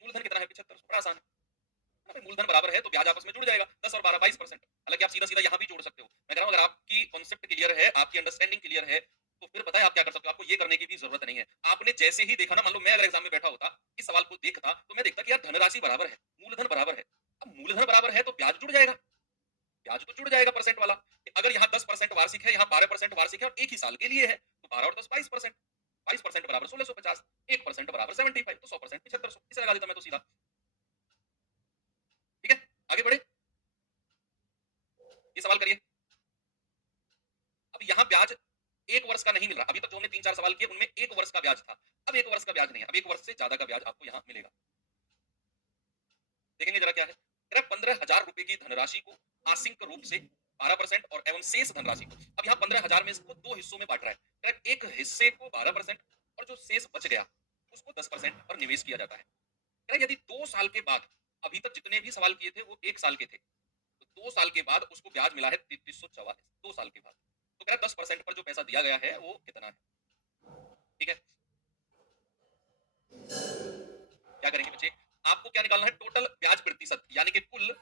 मूलधन कितना है? 7500। बड़ा आसान है। मूलधन बराबर है तो ब्याज आपस में जुड़ जाएगा, 10 और 12 22%। हालांकि आप सीधा सीधा यहाँ भी जोड़ सकते हो। मैं कह रहा हूँ अगर आपकी कॉन्सेप्ट क्लियर है, आपकी अंडरस्टैंडिंग क्लियर है, तो फिर पता है आप क्या कर सकते हो। आपको ये करने की भी जरूरत नहीं है। आपने जैसे ही देखा ना, मान लो मैं अगर एग्जाम में बैठा होता, इस सवाल को देखता, तो मैं देखता कि यार धनराशि बराबर है, मूलधन बराबर है। अब मूलधन बराबर है तो ब्याज जुड़ जाएगा। ब्याज तो जुड़ जाएगा परसेंट वाला। अगर यहाँ 10% वार्षिक है, यहाँ 12% वार्षिक है, और एक ही साल के लिए है, तो 12 और 10 22%। 22% बराबर 1650, 1% बराबर 75, तो 100% 7500। इसे लगा देता मैं तो सीधा। ठीक है, आगे बढ़े। ये सवाल करिए। अब यहाँ ब्याज एक वर्ष का नहीं मिल रहा। अभी तक जो हमने 3-4 सवाल किए उनमें एक वर्ष का ब्याज था। अब एक वर्ष का ब्याज नहीं है, अब एक वर्ष से ज्यादा का ब्याज आपको यहाँ मिलेगा। देखेंगे जरा क्या है। 15,000 रुपए की धनराशि को आंशिक रूप से 12% और एवं शेष धनराशि को, अब यहाँ 15,000 में इसको दो हिस्सों में बांट रहा है। एक हिस्से को 12% और जो शेष बच गया उसको 10% पर निवेश किया जाता है। यदि 2 साल के बाद, अभी तक जितने भी सवाल किए थे वो 1 साल के थे, तो 2 साल के बाद उसको ब्याज मिला है 3344, 2 साल के बाद। तो कह रहा 10% पर जो पैसा दिया गया है वो कितना है? ठीक है, क्या करेंगे बच्चे? आपको क्या निकालना है? टोटल ब्याज प्रतिशत, यानी कि कुल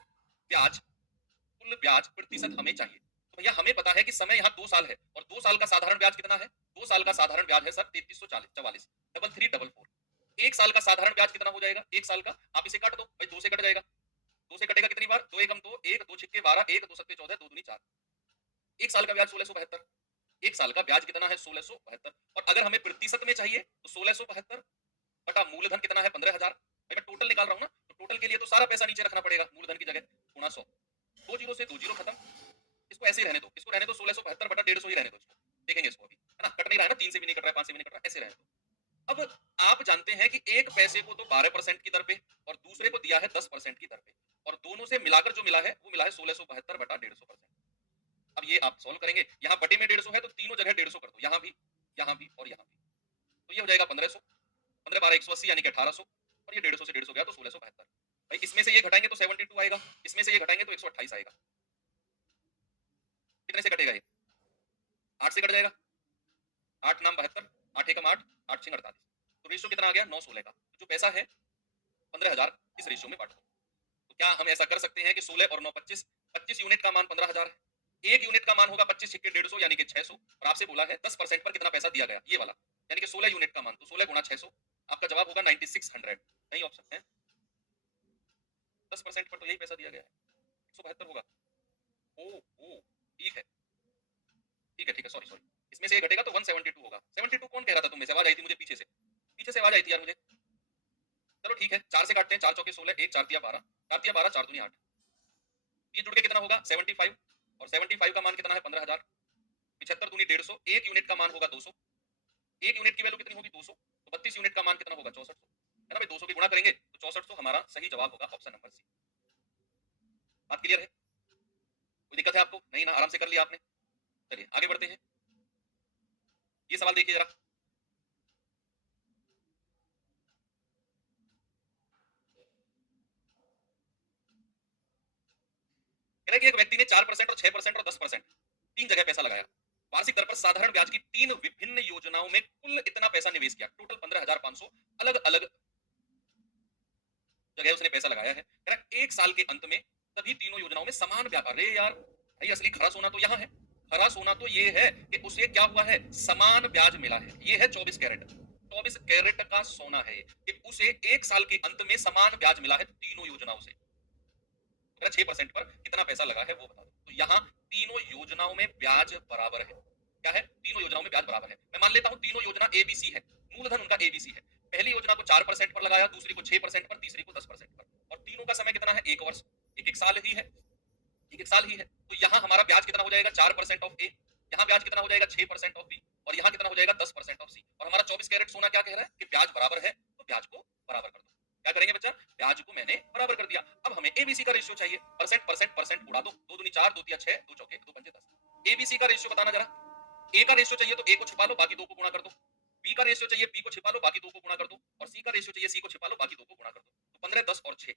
ब्याज प्रतिशत हमें चाहिए। तो भैया हमें पता है कि समय यहाँ 2 साल है, और 2 साल का साधारण ब्याज कितना है? 2 साल का साधारण ब्याज है सर 3344, 3344। एक साल का साधारण ब्याज कितना हो जाएगा? एक साल का आप इसे काट दो भाई, 2 से कट जाएगा। 2 से कटेगा कितनी बार? 2 एकम 2, 1 2 छिक्के 12, 1 2 सत्ते 14, 2 दूनी 4। एक साल का ब्याज 1672। एक साल का ब्याज कितना है? 1672। और अगर हमें प्रतिशत में चाहिए तो 1672 बटा मूलधन कितना है? 15,000। मैं टोटल निकाल रहा हूँ ना, तो टोटल के लिए तो सारा पैसा नीचे रखना पड़ेगा मूलधन की जगह, गुणा 100। 2 जीरो से 2 जीरो खत्म। इसको ऐसे ही रहने दो, इसको रहने दो 1672 बटा 150 ही रहने दो इसको। देखेंगे इसको अभी, है ना? कट नहीं रहा है ना, 3 से भी नहीं कट रहा है, 5 से भी नहीं कट रहा है, ऐसे रहने दो। अब आप जानते हैं कि एक पैसे को तो 12% की दर पे और दूसरे को दिया है 10% की दर पे, और दोनों से मिलाकर जो मिला है वो मिला है 1672 बटा 150%। अब ये आप सॉल्व करेंगे, यहाँ बटे में 150 है तो तीनों जगह 150 कर दो, यहाँ भी, यहाँ भी और यहाँ भी। तो ये हो जाएगा 1500, 15 12 180 यानी कि 1800, और ये 150 से 150 गया तो 1672। भाई इसमें से ये घटाएंगे तो 72 आएगा, इसमें से ये घटाएंगे तो 128 आएगा। कितने से कटेगा ये? 8 से कट जाएगा। 8 नाम 72, 8 एकम 8, 8 6 48। तो रेशियो कितना आ गया? 9-16 का। जो पैसा है 15,000 इस रेशियो में बांट दो। तो क्या हम ऐसा कर सकते हैं कि 16 और 9 25, 25 यूनिट का मान 15,000 है, एक यूनिट का मान होगा 25 छिक्के 150 यानी कि 600, और आपसे बोला है 10% पर कितना पैसा दिया गया, ये वाला, यानी कि 16 यूनिट का मान, तो 16 गुणा 600, आपका जवाब होगा 9600। सही ऑप्शन है। 10% पर तो यही पैसा दिया गया है, 172 होगा। ओ ओ, ठीक है ठीक है ठीक है, सॉरी सॉरी। इसमें से ये घटेगा तो 172 होगा। 72 कौन कह रहा था? तुम में से आवाज आई थी मुझे, पीछे से, पीछे से आवाज आई थी यार मुझे। चलो ठीक है, 4 से काटते हैं, 4 चौके 16, 1 4 तिया 12, 4 तिया 12, 4 दूनी 8। ये जुड़ के कितना होगा? 75, और 75 का मान कितना है? 15,000। 75 दूनी 150, एक यूनिट का मान होगा 200, एक यूनिट की वैल्यू कितनी होगी? 200, तो 32 यूनिट का मान कितना होगा? 6400। है ना भाई, 200 की गुणा करेंगे तो 6400, हमारा सही जवाब होगा ऑप्शन नंबर सी। बात क्लियर है? कोई दिक्कत है आपको? नहीं ना, आराम से कर लिया आपने। चलिए आगे बढ़ते हैं। ये सवाल देखिए जरा। कह रहा है कि एक व्यक्ति ने 4% और 6% और 10% तीन जगह पैसा लगाया। वार्षिक दर पर साधारण ब्याज की तीन विभिन्न योजनाओं में कुल इतना पैसा निवेश किया, टोटल 15,500 अलग अलग जगह उसने पैसा लगाया है। कह रहा है एक साल के अंत में सभी तीनों योजनाओं में समान ब्याज। अरे यार भाई, असली खरा सोना तो यहाँ है। खरा सोना तो ये है कि उसे क्या हुआ है, समान ब्याज मिला है। ये है 24 कैरेट, 24 कैरेट का सोना है कि उसे एक साल के अंत में समान ब्याज मिला है तीनों योजनाओं से। 6% पर कितना पैसा लगा है वो बता दो। तो यहाँ तीनों योजनाओं में ब्याज बराबर है। क्या है? तीनों योजनाओं में ब्याज बराबर है। मैं मान लेता हूँ तीनों योजना एबीसी है, मूलधन उनका एबीसी है। पहली योजना को 4% पर लगाया, दूसरी को 6% पर, तीसरी को 10% पर, और तीनों का समय कितना है, एक वर्ष, एक एक साल ही है, एक एक साल ही है। तो यहाँ हमारा ब्याज कितना हो जाएगा, 4% ऑफ ए, यहाँ ब्याज कितना हो जाएगा 6% ऑफ बी, और यहाँ कितना हो जाएगा 10% ऑफ सी। और हमारा 24 कैरेट सोना क्या कह रहा है कि ब्याज बराबर है, तो ब्याज को बराबर कर दो। क्या करेंगे बच्चा, ब्याज को मैंने बराबर कर दिया। अब हमें एबीसी का रेशियो चाहिए। परसेंट परसेंट परसेंट उड़ा दो, दो दूनी 4, दो तिया 6, दो चौके 2 पंजे 10। एबीसी का रेशियो बताना जरा। ए का रेशियो चाहिए तो ए को छिपा लो, बाकी दो को गुणा कर दो। बी का रेशियो चाहिए, बी को छिपा लो, बाकी दो को गुणा कर दो। और सी का रेशियो चाहिए, सी को छिपा लो, बाकी दो को गुणा कर दो। तो 15, 10 और 6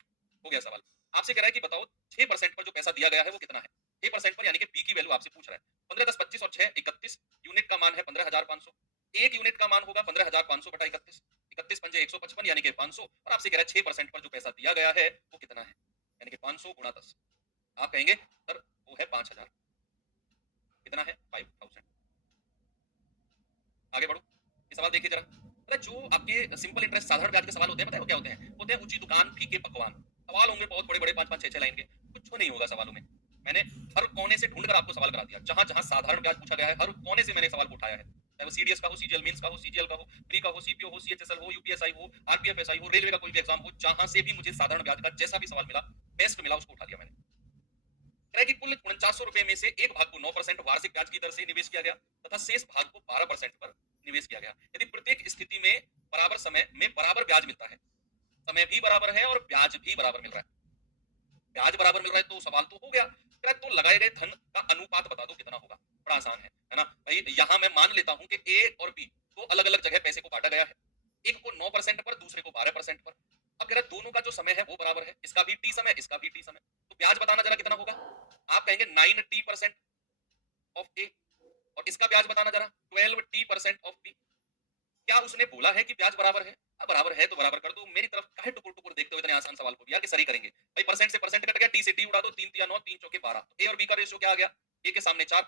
हो गया सवाल। आपसे कह रहा है कि बताओ 6% पर जो पैसा दिया गया है वो कितना है। 6% पर यानी कि बी की वैल्यू आपसे पूछ रहा है। 15, 10, 25 और 6 31। यूनिट का मान है 15,500। एक यूनिट का मान होगा 15,500 बटा 31। 31 पंजे 155 यानी कि 500। और आपसे कह रहा है 6% पर जो पैसा दिया गया है वो कितना है, यानी कि 500 गुणा 10। आप कहेंगे सर वो है 5,000। कितना है, 5,000। आगे बढ़ो। ये सवाल देखिए जरा। मतलब जो आपके सिंपल इंटरेस्ट साधारण ब्याज के सवाल होते हैं, पता है वो क्या होते हैं? होते हैं ऊंची दुकान फीके पकवान। सवाल होंगे बहुत बड़े बड़े, 5-5 6-6 लाइन के। कुछ नहीं होगा सवालों में। मैंने हर कोने से ढूंढकर आपको सवाल करा दिया। जहां जहां साधारण ब्याज पूछा गया है हर कोने से मैंने सवाल उठाया है। चाहे वो सीडीएस का हो, सीजीएल मेंस का हो, सीजीएल का हो, प्री का हो, सीपीओ हो, सीएचएसएल हो, यूपीएसआई हो, आरपीएफएसआई हो, रेलवे का कोई भी एग्जाम हो, जहां से भी मुझे साधारण ब्याज का जैसा भी सवाल मिला, बेस्ट मिला, उसको उठा लिया मैंने। कह रहा है कि कुल 4900 रुपए में से एक भाग को 9% वार्षिक ब्याज की दर से निवेश किया गया तथा शेष भाग को 12% पर निवेश किया गया। यदि प्रत्येक स्थिति में बराबर समय में बराबर ब्याज मिलता है, समय भी बराबर है और ब्याज भी बराबर मिल रहा है, ब्याज बराबर मिल रहा है, तो सवाल तो हो गया। कह रहा है तो लगाए गए धन का अनुपात बता दो कितना होगा। बड़ा आसान है ना भाई। यहाँ मैं मान लेता हूँ कि ए और बी दो अलग अलग जगह पैसे को बांटा गया है। एक को 9% पर, दूसरे को 12% पर। अब कह रहा है दोनों का जो समय है वो बराबर है, इसका भी टी समय, इसका भी टी समय। तो ब्याज बताना जरा कितना होगा। आप कहेंगे 9t% ऑफ ए, और इसका ब्याज बताना जरा 12t% ऑफ बी। क्या उसने बोला है कि ब्याज बराबर है? बराबर है तो बराबर कर दो। मेरी तरफ काहे टुकुर टुकुर देखते हो इतने आसान सवाल को भी यार, कि सही करेंगे भाई। परसेंट से परसेंट कट गया, टी से टी उड़ा दो, 3 तिया 9, 3 चौके 12। ए और बी का रेशियो क्या आ गया, ए के सामने 4,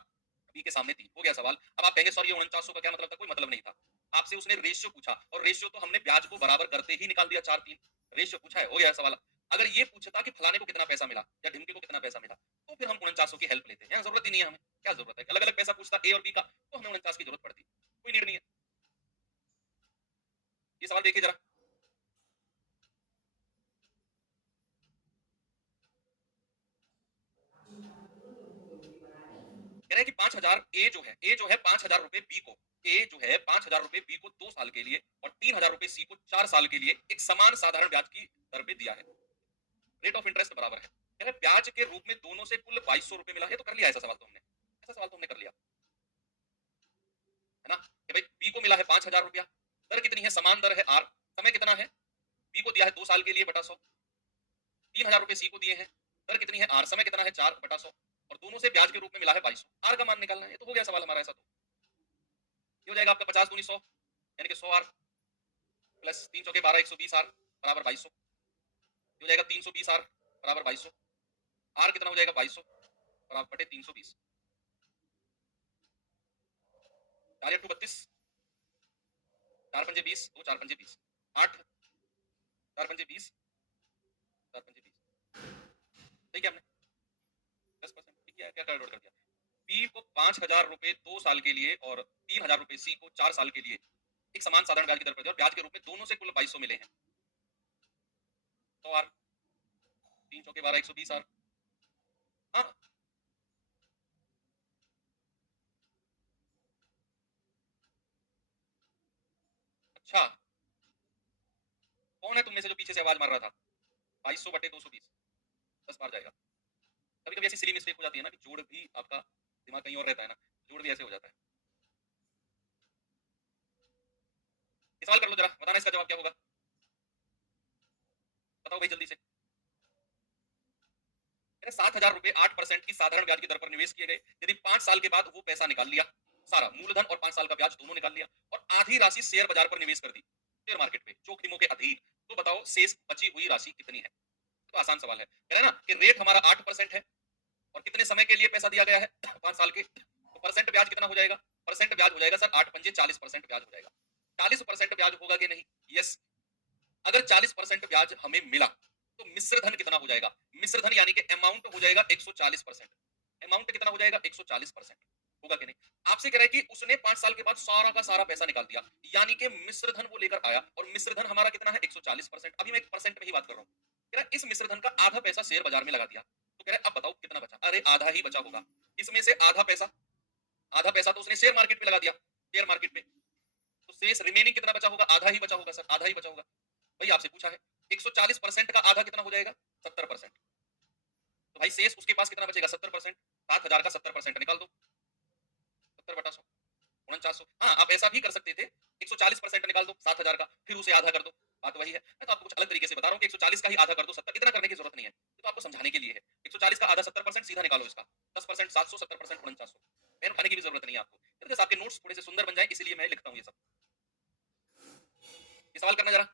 बी के सामने 3, हो गया सवाल। अब आप कहेंगे सर ये 4900 का क्या मतलब था? कोई मतलब नहीं था। आपसे उसने रेशियो पूछा, और रेशियो तो हमने ब्याज को बराबर करते ही निकाल दिया, 4-3। रेशियो पूछा है, हो गया सवाल। अगर ये पूछता कि फलाने को कितना पैसा मिला या ढिमके को कितना पैसा मिला, तो फिर हम 4900 की हेल्प लेते हैं। जरूरत ही नहीं है हमें। क्या जरूरत है? अलग अलग पैसा पूछता ए और बी का, तो हमें 49 की जरूरत पड़ती, कोई नीड नहीं है। ये सवाल देखिए जरा। कह रहे हैं कि 5,000 ए जो है 5,000 रुपए बी को, ए जो है 5,000 रुपए बी को 2 साल के लिए और 3,000 रुपए सी को 4 साल के लिए एक समान साधारण ब्याज की दर पे दिया है। रेट ऑफ इंटरेस्ट बराबर है। कह रहे हैं ब्याज के रूप में दोनों से कुल 2,200 रुपए मिला है। तो कर लिया ऐसा सवाल तो हमने, ऐसा सवाल तो हमने कर लिया है ना, कि भाई बी को मिला है 5,000 रुपया, दर कितनी है, समान दर है आर, समय कितना है, बी को दिया है 2 साल के लिए बटा 100, 3,000 रुपए सी को दिए हैं, दर कितनी है आर, समय कितना है 4 बटा 100, और दोनों से ब्याज के रूप में मिला है 2,200। आर का मान निकालना है। ये तो हो गया सवाल हमारा। ऐसा तो ये हो जाएगा आपका 50 दूनी 100, यानी कि 100 आर प्लस 3 चौके 12, 120 आर बराबर 2,200। ये हो जाएगा 320 आर बराबर 2,200। आर कितना हो जाएगा 2,200 बराबर बटे 320। 4 इंटू 32, 4 पंजे 20, 2 4 पंजे 20, 8 4 पंजे 20, 4 पंजे 20। ठीक है हमने 10%। ठीक है, क्या गड़बड़ कर दिया। बी को 5,000 रुपए 2 साल के लिए और 3,000 रुपए सी को 4 साल के लिए एक समान साधारण ब्याज की दर पर दिया, और ब्याज के रूप में दोनों से कुल 2,200 मिले हैं। तो आर 3 चौके 12, 120 आर। हाँ, अच्छा कौन है तुम में से जो पीछे से आवाज मार रहा था? 2200 बटे 220, 10 बार जाएगा। कभी कभी ऐसी सिली मिस्टेक हो जाती है ना कि जोड़ भी आपका दिमाग कहीं और रहता है ना, जोड़ भी ऐसे हो जाता है। ये सवाल कर लो जरा, बताना इसका जवाब क्या होगा। बताओ भाई जल्दी से। 7,000 रुपए 8% की साधारण ब्याज की दर पर निवेश किए गए। यदि 5 साल के बाद वो पैसा निकाल लिया, सारा मूलधन और 5 साल का ब्याज दोनों निकाल लिया, और आधी राशि शेयर बाजार पर निवेश कर दी, शेयर मार्केट पे जोखिमों के अधीन, तो बताओ शेष बची हुई राशि कितनी है? तो आसान सवाल है, कह रहे हैं ना कि रेट हमारा 8% है और कितने समय के लिए पैसा दिया गया है? 5 साल के। तो परसेंट ब्याज कितना हो जाएगा? परसेंट ब्याज हो जाएगा सर 8 पंजे 40% ब्याज हो जाएगा। 40% ब्याज होगा कि नहीं? यस। अगर 40% ब्याज हमें मिला तो मिश्र धन कितना हो जाएगा? मिश्र धन यानी कि अमाउंट हो जाएगा 140%। अमाउंट कितना हो जाएगा? 140%। होगा कि नहीं? आपसे कह रहा है कि उसने 5 साल के बाद सारा का सारा पैसा निकाल दिया, यानी कि मिश्र धन वो लेकर आया, और मिश्र धन हमारा कितना है? 140%। अभी मैं एक परसेंट में ही बात कर रहा हूँ। कह रहा है इस मिश्र धन का आधा पैसा शेयर बाजार में लगा दिया, तो कह रहा है अब बताओ कितना बचा? अरे आधा ही बचा होगा। इसमें से आधा पैसा तो उसने शेयर मार्केट में लगा दिया, शेयर मार्केट में, तो शेष रिमेनिंग कितना बचा होगा? आधा ही बचा होगा सर, आधा ही बचा होगा। भाई आपसे पूछा है 140% का आधा कितना हो जाएगा? 70%। तो भाई शेष उसके पास कितना बचेगा? 70%। 7,000 का 70% निकाल दो, 70/100, 4900। हाँ आप ऐसा भी कर सकते थे, 140% निकाल दो 7,000 का, फिर उसे आधा कर दो। बात वही है। मैं तो आपको कुछ अलग तरीके से बता रहा हूँ कि 140 का ही आधा कर दो 70, इतना करने की जरूरत नहीं है, ये तो आपको समझाने के लिए है। 140 का आधा 70%, सीधा निकालो इसका 10%, 700, 70% 4900। पेन उठाने की भी जरूरत नहीं है आपको, जैसे आपके नोट्स थोड़े से सुंदर बन जाए इसलिए मैं लिखता हूँ ये सब। ये सवाल करना जरा।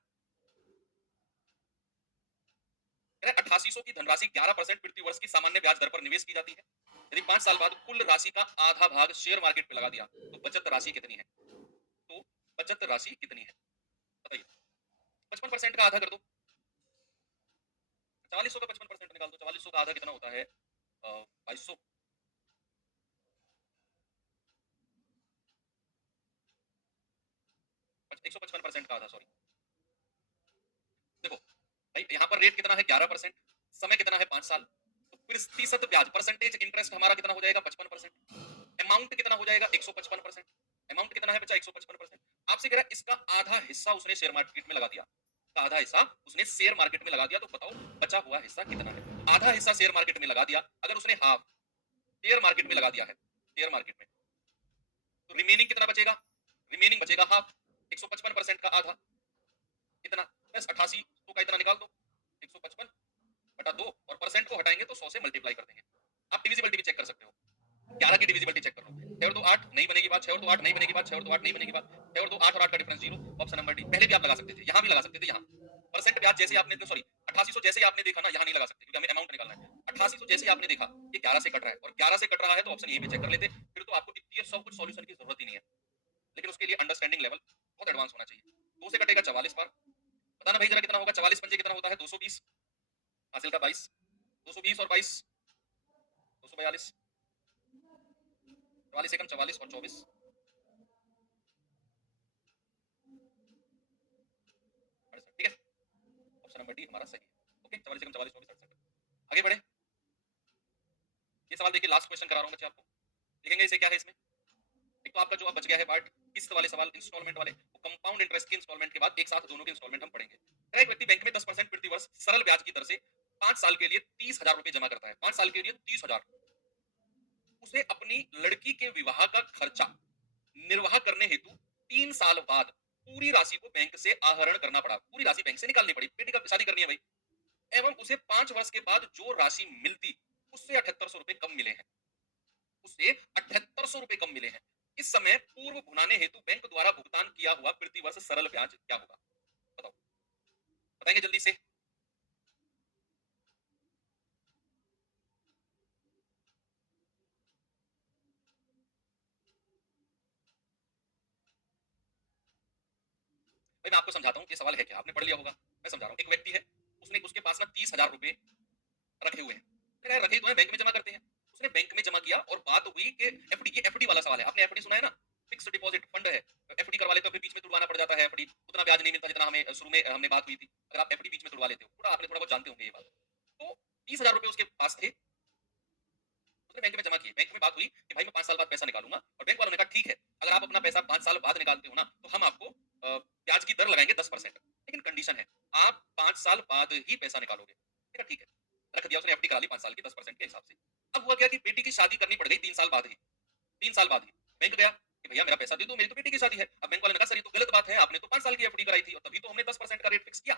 8800 की धनराशि 11% प्रति वर्ष की सामान्य ब्याज दर पर निवेश की जाती है। यदि 5 साल बाद कुल राशि का आधा भाग शेयर मार्केट में लगा दिया तो बचत राशि कितनी है? तो बचत राशि कितनी है बताइए। 55% का आधा कर दो, 4400 का 55% निकाल दो। 4400 का आधा कितना होता है? 2200। 155% का आधा, सॉरी। देखो भाई यहाँ पर रेट कितना है? 11%। समय कितना है? 5 साल। तो प्रतिशत ब्याज, परसेंटेज इंटरेस्ट हमारा कितना हो जाएगा? 55%। अमाउंट कितना हो जाएगा? 155%। अमाउंट कितना है बचा? 155%। आपसे कह रहा है इसका आधा हिस्सा उसने शेयर मार्केट में लगा दिया, का आधा हिस्सा उसने शेयर मार्केट में लगा दिया, तो बताओ बचा हुआ हिस्सा कितना है? आधा हिस्सा शेयर मार्केट में लगा दिया, अगर उसने हाफ शेयर मार्केट में लगा दिया है, शेयर मार्केट में, तो रिमेनिंग कितना बचेगा? रिमेनिंग बचेगा हाफ। 155% का आधा इतना, बस 88 का इतना निकाल दो। 155/2, और परसेंट को हटाएंगे तो 100 से मल्टीप्लाई कर देंगे। आप डिविजिबिलिटी भी चेक कर सकते हो। 11 की डिविजिबिलिटी चेक कर लो। 6 और 2 8 नहीं बनेगी बात, 6 और 2 8 नहीं बनेगी बात, 6 और 2 8 नहीं बनेगी बात, 6 और 2 8 और 8 का डिफरेंस 0। Option number D. पहले भी आप लगा सकते थे, यहाँ भी लगा सकते थे। यहाँ परसेंट ब्याज जैसे आपने, सॉरी 8800 जैसे ही आपने देखा ना, यहाँ नहीं लगा सकते क्योंकि हमें अमाउंट निकालना है। 8800 जैसे ही आपने देखा ये 11 से कट रहा है, और 11 से कट रहा है तो ऑप्शन यहीं पे चेक कर लेते, फिर तो आपको इतनी सब कुछ सॉल्यूशन की जरूरत ही नहीं है। लेकिन उसके लिए अंडरस्टैंडिंग लेवल बहुत एडवांस होना चाहिए। 2 से कटेगा 44 बार, बताना भाई जरा कितना होगा? 44 पंजे कितना होता है? 220। हासिल का 22, 220 और 22 242। 44 एकम 44 और 24, ठीक है। ऑप्शन नंबर डी हमारा सही है। ओके 44 एकम 44 24 68। आगे बढ़े। ये सवाल देखिए, लास्ट क्वेश्चन करा रहा हूँ बच्चे आपको, देखेंगे इसे क्या है इसमें। एक तो आपका जो अब बच गया है पार्ट किस्त वाले सवाल, इंस्टॉलमेंट वाले, वो कंपाउंड इंटरेस्ट की इंस्टॉलमेंट के बाद एक साथ दोनों के इंस्टॉलमेंट हम पढ़ेंगे। एक व्यक्ति बैंक में 10% प्रति वर्ष सरल ब्याज की दर से 5 साल के लिए 30,000 रुपए जमा करता है। 5 साल के लिए 30,000। उसे अपनी लड़की के विवाह का खर्चा निर्वाह करने हेतु 3 साल बाद पूरी राशि को बैंक से आहरण करना पड़ा, पूरी राशि बैंक से निकालनी पड़ी, बेटी का शादी करनी है भाई, एवं उसे 5 वर्ष के बाद जो राशि मिलती उससे 7800 रुपए कम मिले हैं, उससे 7800 रुपए कम मिले हैं। इस समय पूर्व भुनाने हेतु बैंक द्वारा भुगतान किया हुआ प्रति वर्ष सरल ब्याज क्या होगा? बताओ, बताएंगे जल्दी से। भाई मैं आपको समझाता हूँ कि सवाल है क्या, आपने पढ़ लिया होगा, मैं समझा रहा हूँ। एक व्यक्ति है, उसने उसके पास ना 30,000 रुपए रखे हुए हैं, कह रहा है रखे तो है, बैंक में जमा करते हैं। उसने बैंक में जमा किया और बात हुई कि एफडी, ये एफडी वाला सवाल है, आपने एफडी सुना है ना, फिक्स डिपॉजिट फंड है। एफडी करवा लेते हो फिर बीच में तुड़वाना पड़ जाता है एफडी, उतना ब्याज नहीं मिलता जितना हमें शुरू में हमने बात हुई थी। अगर आप एफडी बीच में तुड़वा लेते हो, थोड़ा आपने थोड़ा बहुत जानते होंगे ये बात। तो 30,000 रुपए उसके पास थे, उसने बैंक में जमा किए। बैंक में बात हुई कि भाई मैं 5 साल बाद पैसा निकालूंगा, और बैंक वालों ने कहा ठीक है, अगर आप अपना पैसा 5 साल बाद निकालते हो ना तो हम आपको ब्याज की दर लगाएंगे 10%, लेकिन कंडीशन है साल बाद ही पैसा निकालोगे। मैंने कहा ठीक है। रख दिया, उसने एफडी करा ली 5 साल की 10% के हिसाब से। अब हुआ क्या कि बेटी की शादी करनी पड़ गई 3 साल बाद ही। 3 साल बाद ही। बैंक गया कि भैया मेरा पैसा दे दो, मेरी तो बेटी की शादी है। अब बैंक वाले ने कहा सर ये तो गलत बात है, आपने तो 5 साल की एफडी कराई थी और तभी तो हमने 10% का रेट फिक्स किया।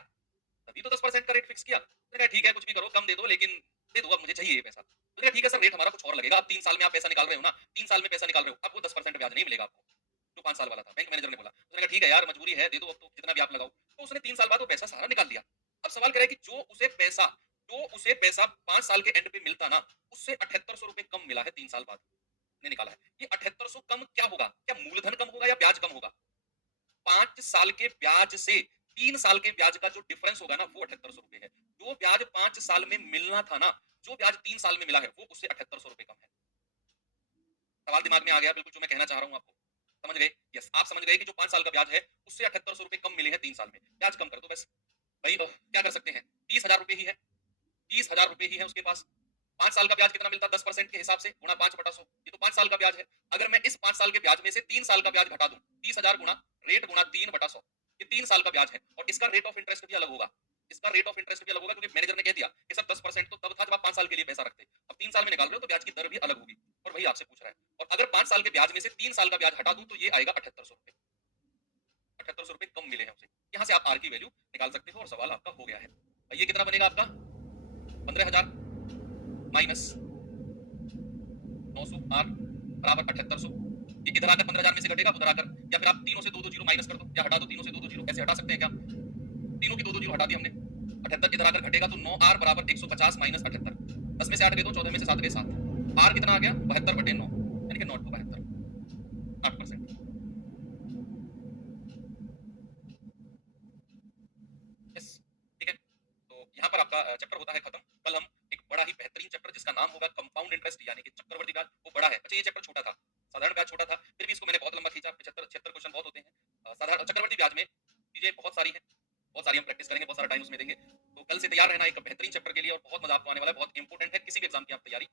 तभी तो 10% का रेट फिक्स किया। मैंने कहा ठीक है कुछ भी करो, कम दे दो लेकिन दे दो, अब मुझे चाहिए ये पैसा। उसने कहा ठीक है सर रेट हमारा कुछ और लगेगा, अब 3 साल में आप पैसा निकाल रहे हो ना, 3 साल में पैसा निकाल रहे हो, आपको 10% ब्याज नहीं मिलेगा आपको। जो 5 साल वाला था, बैंक मैनेजर ने बोला। उसने कहा ठीक है यार मजबूरी है, दे दो अब तो जितना भी आप लगाओ। तो उसने 3 साल बाद वो पैसा सारा निकाल लिया। अब सवाल क्या है कि जो उसे पैसा 5 साल के एंड पे मिलता ना, उससे 7800 रुपए कम मिला है 3 साल बाद। ने निकाला है। ये 7800 कम क्या होगा? क्या मूलधन कम होगा या ब्याज कम होगा? 5 साल के ब्याज से 3 साल के ब्याज का जो डिफरेंस होगा ना वो 7800 रुपए है। जो ब्याज 5 साल में मिलना था ना, जो ब्याज 3 साल में मिला है वो उससे 7800 रुपए कम है। सवाल दिमाग में आ गया बिल्कुल जो मैं कहना चाह रहा हूँ आपको। समझ गए? यस, आप समझ गए कि जो 5 साल का ब्याज है उससे 7800 रुपए कम मिले हैं 3 साल में। ब्याज कम कर दो बस। भाई क्या कर सकते हैं? 30,000 रुपए ही है। 30,000 रुपए ही है उसके पास। 5 साल का ब्याज कितना मिलता है 10% के हिसाब से गुणा 5/100। ये तो 5 साल का ब्याज है। अगर मैं इस 5 साल के ब्याज में से 3 साल का ब्याज घटा दूं, 30,000 गुणा रेट गुणा 3/100, ये 3 साल का ब्याज है और इसका रेट ऑफ इंटरेस्ट भी अलग होगा। इसका रेट ऑफ इंटरेस्ट भी अलग होगा क्योंकि मैनेजर ने कह दिया कि सर 10% तो तब था जब आप 5 साल के लिए पैसा रखते। अब 3 साल में निकाल रहे हो तो ब्याज की दर भी अलग होगी और वही आपसे पूछ रहा है। और अगर 5 साल के ब्याज में से 3 साल का ब्याज हटा दूं तो ये आएगा 7800 रुपए। 7800 रुपए कम मिले हैं उसे। यहाँ से आप आर की वैल्यू निकाल सकते हो और सवाल आपका हो गया है। ये कितना बनेगा आपका? 15,000 माइनस 900 आर बराबर 7800। ये इधर आकर 15,000 में से घटेगा उधर आकर, या फिर आप तीनों से 2 जीरो माइनस कर दो या हटा दो, तीनों से 2 जीरो ऐसे हटा सकते हैं क्या? तीनों की 2 जीरो हटा दी हमने। 78 इधर आकर घटेगा तो 9 आर बराबर 150 माइनस 78। 10 में से 8 गए 2, 14 में से 7 गए 7। आर कितना आ गया? 72/9 यानी कि नॉट टू 72, 8%। यस, ठीक है। तो यहाँ पर आपका चैप्टर होता है खत्म। कल हम एक बड़ा ही बेहतरीन चैप्टर जिसका नाम होगा कंपाउंड इंटरेस्ट यानी कि चक्रवर्ती ब्याज, वो बड़ा है। अच्छा ये चैप्टर छोटा था, साधारण ब्याज छोटा था, फिर भी इसको मैंने बहुत लंबा खींचा। 75 76 क्वेश्चन बहुत होते हैं। साधारण चक्रवर्ती ब्याज में चीजें बहुत सारी हैं, बहुत सारी हम प्रैक्टिस करेंगे, बहुत सारा टाइम उसमें देंगे। तो कल से तैयार रहना एक बेहतरीन चैप्टर के लिए और बहुत मजा आपको आने वाला है, बहुत इंपॉर्टेंट है, किसी भी एग्जाम की आप तैयारी